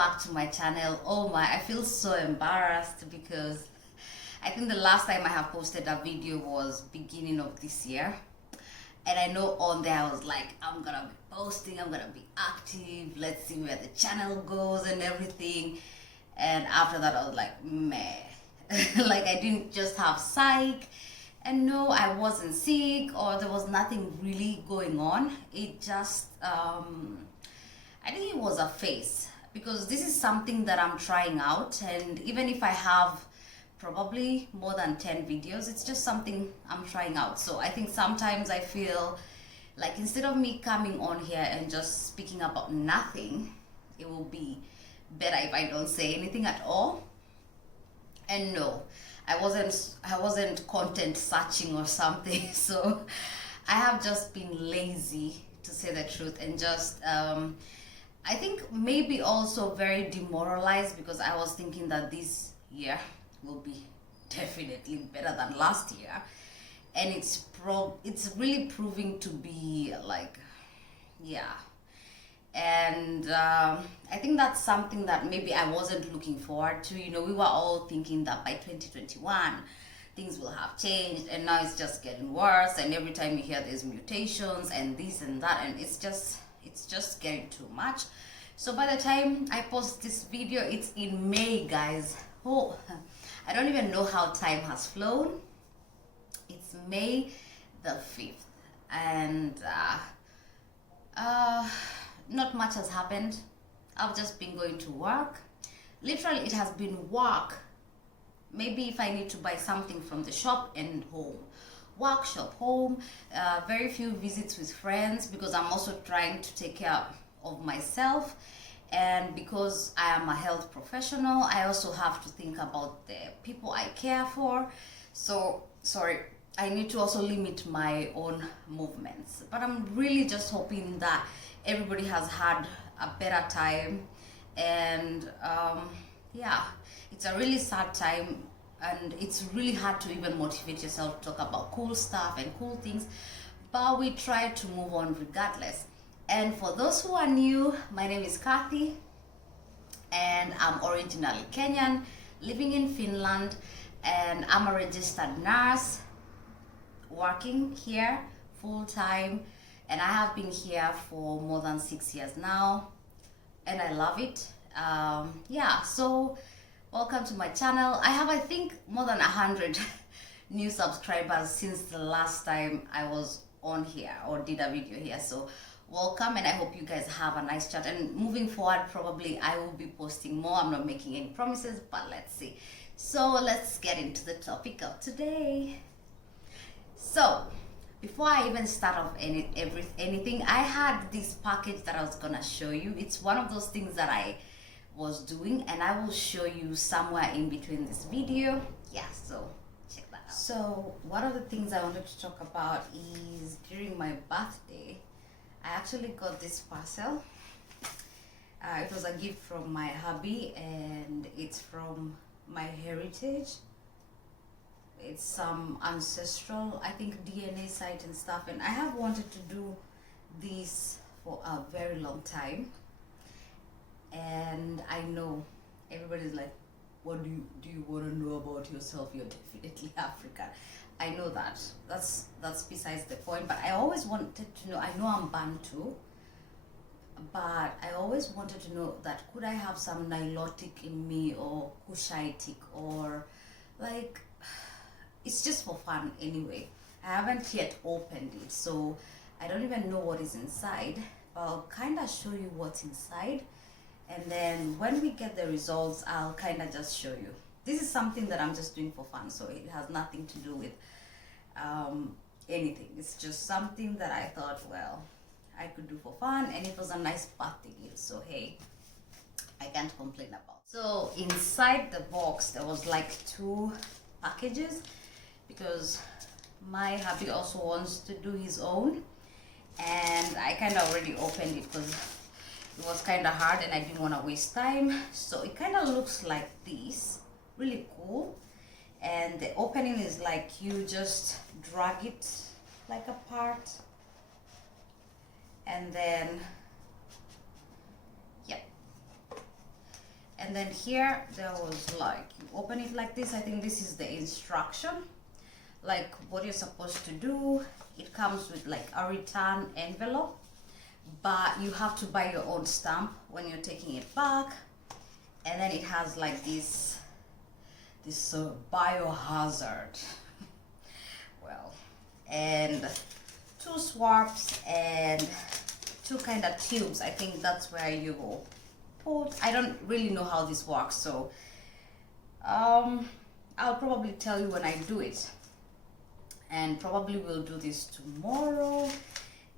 back to my channel. Oh my, I feel so embarrassed because I think the last time I have posted a video was beginning of this year, and I know on there I was like, I'm gonna be posting, I'm gonna be active, let's see where the channel goes and everything. And after that I was like, meh. Like I didn't just have psych, and no, I wasn't sick or there was nothing really going on. It just I think it was a phase, because this is something that I'm trying out, and even if I have probably more than 10 videos, it's just something I'm trying out. So I think sometimes I feel like instead of me coming on here and just speaking about nothing, it will be better if I don't say anything at all. And no, I wasn't content searching or something. So I have just been lazy, to say the truth, and just I think maybe also very demoralized, because I was thinking that this year will be definitely better than last year, and it's really proving to be like, yeah. And I think that's something that maybe I wasn't looking forward to. You know, we were all thinking that by 2021 things will have changed, and now it's just getting worse, and every time you hear there's mutations and this and that, and it's just getting too much. So by the time I post this video, it's in May, guys. Oh, I don't even know how time has flown. It's May the 5th, and not much has happened. I've just been going to work. Literally, it has been work. Maybe if I need to buy something from the shop and home. Work, shop, home. Very few visits with friends, because I'm also trying to take care of myself. And because I am a health professional, I also have to think about the people I care for. So, sorry, I need to also limit my own movements. But I'm really just hoping that everybody has had a better time. And yeah, it's a really sad time, and it's really hard to even motivate yourself to talk about cool stuff and cool things, but we try to move on regardless. And for those who are new, my name is Kathy, and I'm originally Kenyan, living in Finland, and I'm a registered nurse working here full-time, and I have been here for more than 6 years now, and I love it. Yeah, so welcome to my channel. I have, I think, more than 100 new subscribers since the last time I was on here or did a video here. So welcome, and I hope you guys have a nice chat. And moving forward, probably I will be posting more. I'm not making any promises, but let's see. So let's get into the topic of today. So before I even start off anything, I had this package that I was gonna show you. It's one of those things that I was doing, and I will show you somewhere in between this video. Yeah, so check that out. So one of the things I wanted to talk about is during my birthday, I actually got this parcel. It was a gift from my hubby, and it's from my heritage. It's some ancestral, I think, DNA site and stuff, and I have wanted to do this for a very long time. And I know everybody's like, what do you want to know about yourself? You're definitely African. I know that. That's besides the point. But I always wanted to know, I know I'm Bantu, but I always wanted to know that could I have some Nilotic in me, or Cushitic, or like, it's just for fun anyway. I haven't yet opened it, so I don't even know what is inside. I'll kind of show you what's inside, and then when we get the results, I'll kind of just show you. This is something that I'm just doing for fun, so it has nothing to do with anything. It's just something that I thought, well, I could do for fun, and it was a nice birthday gift, so hey, I can't complain about. So inside the box there was like 2 packages, because my hubby also wants to do his own, and I kind of already opened it because it was kind of hard and I didn't want to waste time. So it kind of looks like this, really cool. And the opening is like, you just drag it like apart, and then, yeah, And then here there was like, you open it like this. I think this is the instruction, like what you're supposed to do. It comes with like a return envelope, but you have to buy your own stamp when you're taking it back. And then it has like this biohazard well, and 2 swabs and 2 kind of tubes. I think that's where you go put. I don't really know how this works, so I'll probably tell you when I do it, and probably we'll do this tomorrow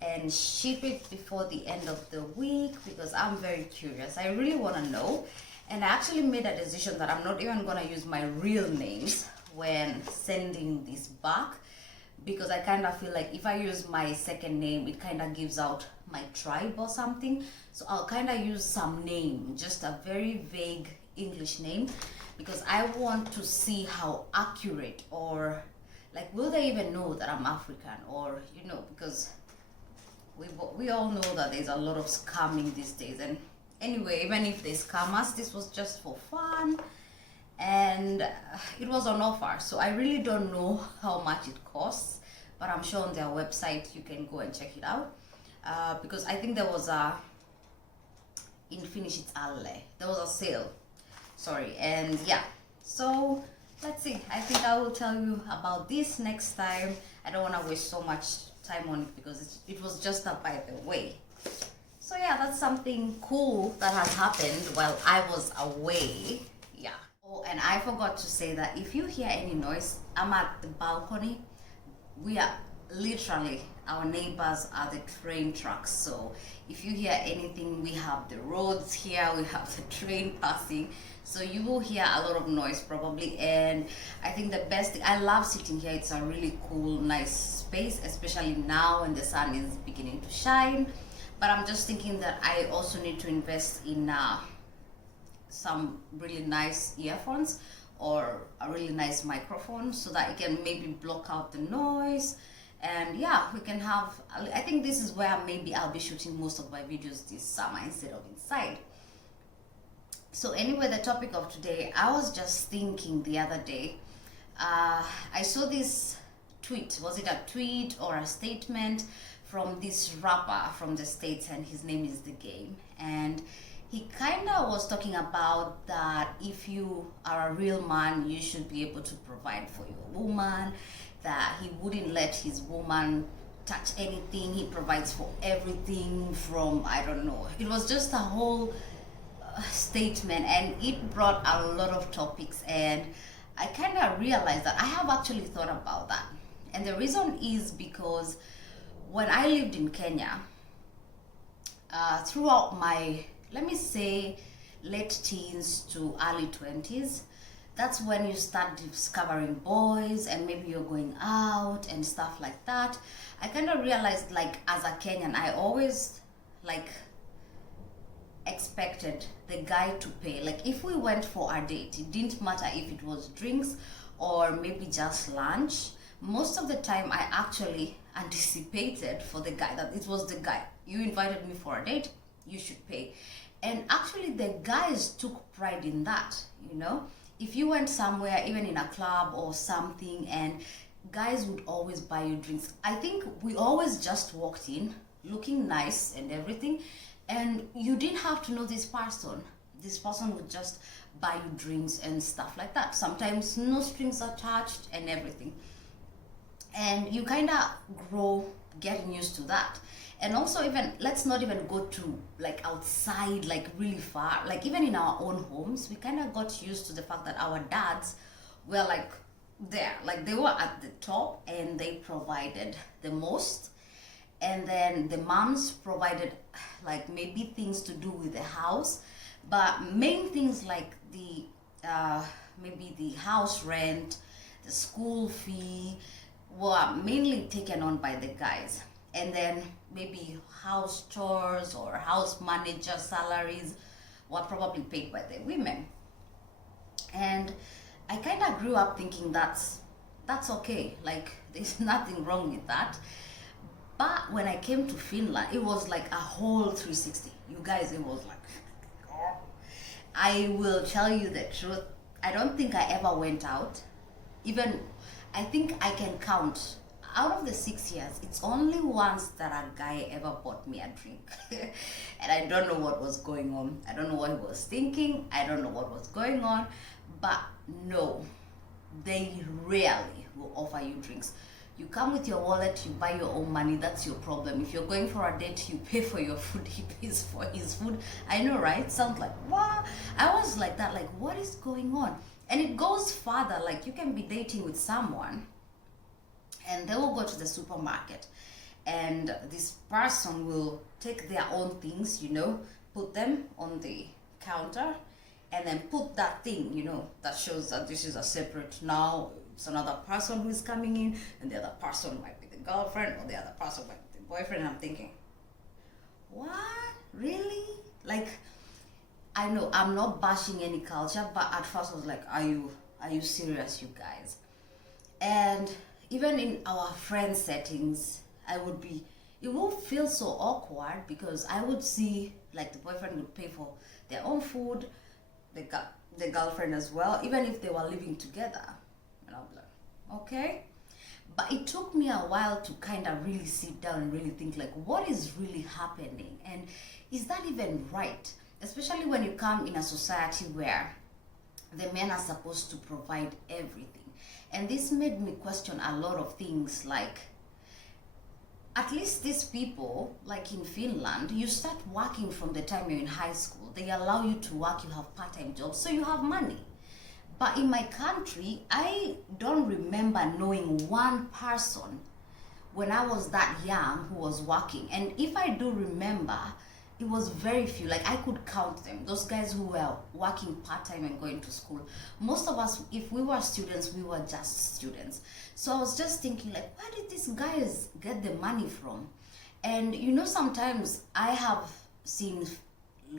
and ship it before the end of the week, because I'm very curious. I really want to know. And I actually made a decision that I'm not even gonna use my real names when sending this back, because I kind of feel like if I use my second name, it kind of gives out my tribe or something. So I'll kind of use some name, just a very vague English name, because I want to see how accurate, or like, will they even know that I'm African, or, you know, because we all know that there's a lot of scamming these days. And anyway, even if they scam us, this was just for fun, and it was on offer. So I really don't know how much it costs, but I'm sure on their website you can go and check it out, because I think there was a there was a sale, sorry. And yeah, so let's see. I think I will tell you about this next time. I don't want to waste so much time on it, because it was just a by the way. So yeah, that's something cool that has happened while I was away. Yeah. Oh, and I forgot to say that if you hear any noise, I'm at the balcony. We are literally, our neighbors are the train tracks. So if you hear anything, we have the roads here, we have the train passing. So you will hear a lot of noise probably. And I think the best thing, I love sitting here. It's a really cool, nice space, especially now when the sun is beginning to shine. But I'm just thinking that I also need to invest in some really nice earphones or a really nice microphone, so that it can maybe block out the noise. And yeah, we can have, I think this is where maybe I'll be shooting most of my videos this summer instead of inside. So anyway, the topic of today, I was just thinking the other day, I saw this tweet. Was it a tweet or a statement from this rapper from the States, and his name is The Game. And he kind of was talking about that if you are a real man, you should be able to provide for your woman, that he wouldn't let his woman touch anything. He provides for everything from, I don't know. It was just a whole statement, and it brought a lot of topics, and I kind of realized that I have actually thought about that. And the reason is because when I lived in Kenya, throughout my, let me say, late teens to early 20s, that's when you start discovering boys, and maybe you're going out and stuff like that. I kind of realized, like, as a Kenyan, I always like expected the guy to pay. Like, if we went for a date, it didn't matter if it was drinks or maybe just lunch. Most of the time I actually anticipated for the guy, that it was the guy. You invited me for a date, you should pay. And actually the guys took pride in that, you know. If you went somewhere, even in a club or something, and guys would always buy you drinks. I think we always just walked in looking nice and everything, and you didn't have to know this person. This person would just buy you drinks and stuff like that. Sometimes no strings attached and everything. And you kind of grow getting used to that. And also, even, let's not even go to like outside, like really far, like even in our own homes, we kind of got used to the fact that our dads were like there, like they were at the top and they provided the most. And then the moms provided like maybe things to do with the house, but main things like the maybe the house rent, the school fee, were mainly taken on by the guys. And then maybe house chores or house manager salaries were probably paid by the women. And I kind of grew up thinking that's okay, like there's nothing wrong with that. But when I came to Finland, it was like a whole 360. You guys, it was like, I will tell you the truth. I don't think I ever went out. Even, I think I can count. Out of the 6 years, it's only once that a guy ever bought me a drink. And I don't know what was going on. I don't know what he was thinking. I don't know what was going on. But no, they rarely will offer you drinks. You come with your wallet, you buy your own money, that's your problem. If you're going for a date, you pay for your food, he pays for his food. I know, right? Sounds like, what? I was like that, like, what is going on? And it goes further, like you can be dating with someone and they will go to the supermarket and this person will take their own things, put them on the counter and then put that thing, that shows that this is a separate, now it's another person who is coming in and the other person might be the girlfriend or the other person might be the boyfriend. I'm thinking, what? Really? Like, I know I'm not bashing any culture, but at first I was like, are you serious, you guys? And even in our friend settings, it would feel so awkward because I would see like the boyfriend would pay for their own food, the girlfriend as well, even if they were living together. And I'll be like, okay. But it took me a while to kind of really sit down and really think like, what is really happening? And is that even right? Especially when you come in a society where the men are supposed to provide everything. And this made me question a lot of things, like, at least these people, like in Finland, you start working from the time you're in high school. They allow you to work, you have part-time jobs, so you have money. But in my country, I don't remember knowing one person when I was that young who was working. And if I do remember, it was very few. Like, I could count them, those guys who were working part-time and going to school. Most of us, if we were students, we were just students. So I was just thinking, like, where did these guys get the money from? And sometimes I have seen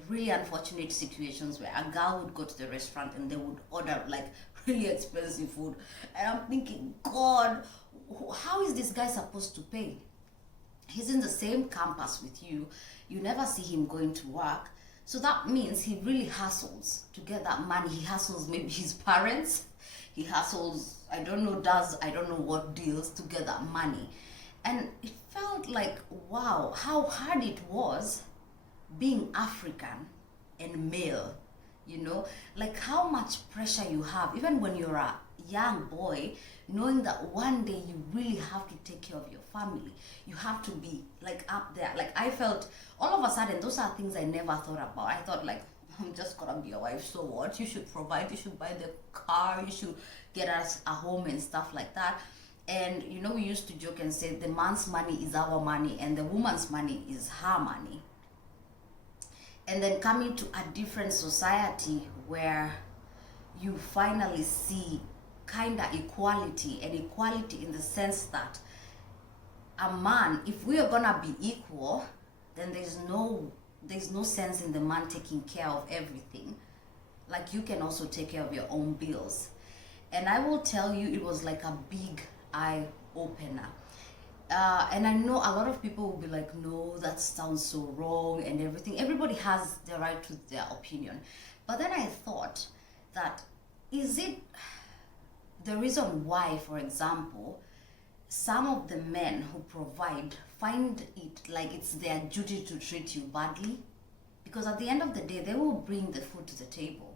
really unfortunate situations where a girl would go to the restaurant and they would order like really expensive food, and I'm thinking, God, how is this guy supposed to pay? He's in the same campus with you, you never see him going to work, so that means he really hustles to get that money. He hustles maybe his parents, he hustles, I don't know what deals to get that money. And it felt like, wow, how hard it was being African and male, like how much pressure you have, even when you're a young boy, knowing that one day you really have to take care of your family. You have to be like up there. Like, I felt all of a sudden, those are things I never thought about. I thought like, I'm just gonna be a wife, so what? You should provide, you should buy the car, you should get us a home and stuff like that. And we used to joke and say the man's money is our money and the woman's money is her money. And then coming to a different society where you finally see kind of equality, and equality in the sense that a man, if we are gonna be equal, then there's no sense in the man taking care of everything. Like, you can also take care of your own bills. And I will tell you, it was like a big eye opener. And I know a lot of people will be like, no, that sounds so wrong and everything. Everybody has the right to their opinion. But then I thought that, is it the reason why, for example, some of the men who provide find it like it's their duty to treat you badly? Because at the end of the day, they will bring the food to the table.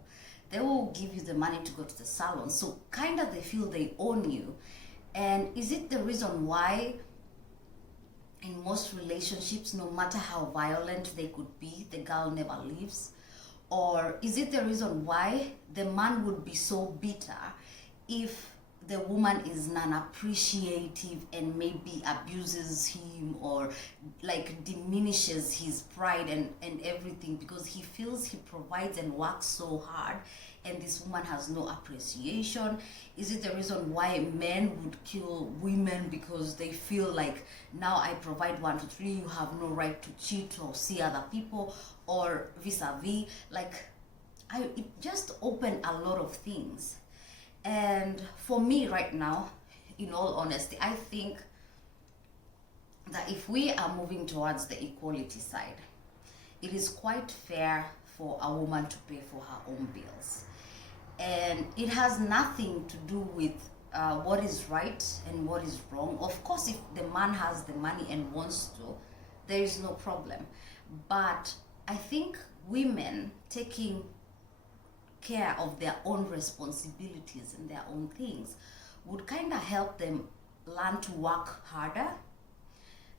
They will give you the money to go to the salon. So kind of they feel they own you. And is it the reason why in most relationships, no matter how violent they could be, the girl never leaves? Or is it the reason why the man would be so bitter if the woman is non-appreciative and maybe abuses him or like diminishes his pride and everything, because he feels he provides and works so hard and this woman has no appreciation? Is it the reason why men would kill women because they feel like, now I provide 1, 2, 3, you have no right to cheat or see other people, or vis-a-vis? Like, it just opened a lot of things. And for me right now, in all honesty, I think that if we are moving towards the equality side, it is quite fair for a woman to pay for her own bills. And it has nothing to do with what is right and what is wrong. Of course, if the man has the money and wants to, there is no problem. But I think women taking care of their own responsibilities and their own things would kind of help them learn to work harder,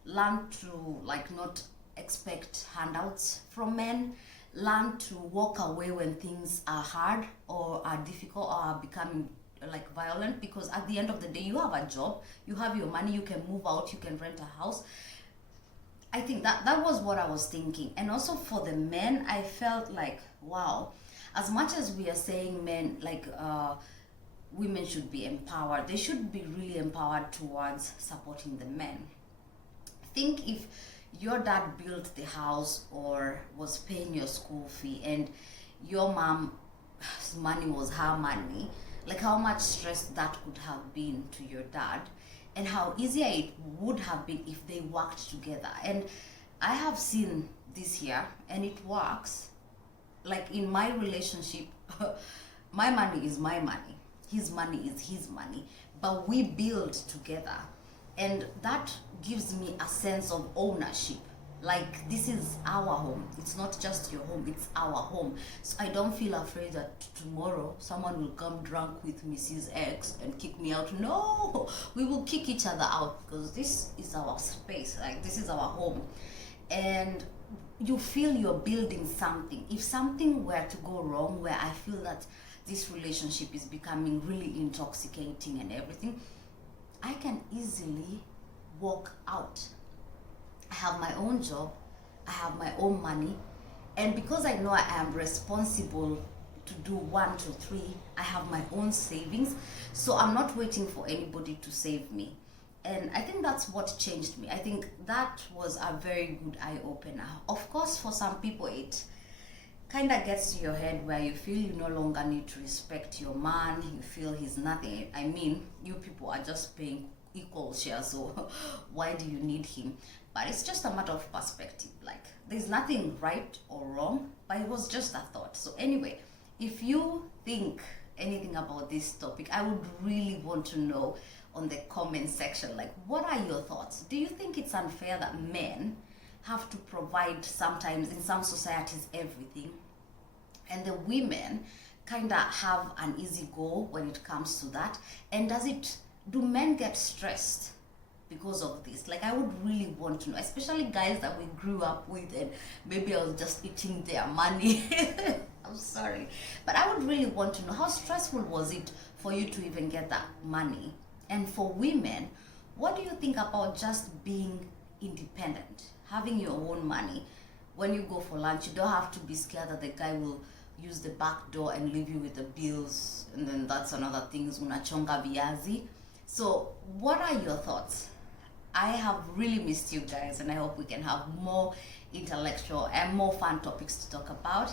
learn to like not expect handouts from men, learn to walk away when things are hard or are difficult or are becoming like violent, because at the end of the day you have a job, you have your money, you can move out, you can rent a house. I think that was what I was thinking. And also for the men, I felt like, wow, as much as we are saying men like women should be empowered, they should be really empowered towards supporting the men. Think if your dad built the house or was paying your school fee and your mom's money was her money, like how much stress that could have been to your dad, and how easier it would have been if they worked together. And I have seen this here and it works. Like in my relationship, my money is my money, his money is his money, but we build together. And that gives me a sense of ownership. Like, this is our home. It's not just your home, it's our home. So I don't feel afraid that tomorrow someone will come drunk with Mrs. X and kick me out. No, we will kick each other out because this is our space. Like, this is our home. And you feel you're building something. If something were to go wrong, where I feel that this relationship is becoming really intoxicating and everything, I can easily walk out. I have my own job, I have my own money, and because I know I am responsible to do 1, 2, 3, I have my own savings, so I'm not waiting for anybody to save me. And I think that's what changed me. I think that was a very good eye-opener. Of course, for some people it kind of gets to your head where you feel you no longer need to respect your man, you feel he's nothing. I mean, you people are just paying equal share, so why do you need him? But it's just a matter of perspective. Like, there's nothing right or wrong, but it was just a thought. So anyway, if you think anything about this topic, I would really want to know on the comment section. Like, what are your thoughts? Do you think it's unfair that men have to provide sometimes in some societies everything, and the women kind of have an easy go when it comes to that? And do men get stressed because of this? Like, I would really want to know, especially guys that we grew up with and maybe I was just eating their money. I'm sorry, but I would really want to know, how stressful was it for you to even get that money? And for women, what do you think about just being independent, having your own money? When you go for lunch, you don't have to be scared that the guy will use the back door and leave you with the bills, and then that's another thing, is unachonga viazi. So what are your thoughts? I have really missed you guys, and I hope we can have more intellectual and more fun topics to talk about.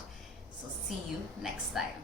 So see you next time.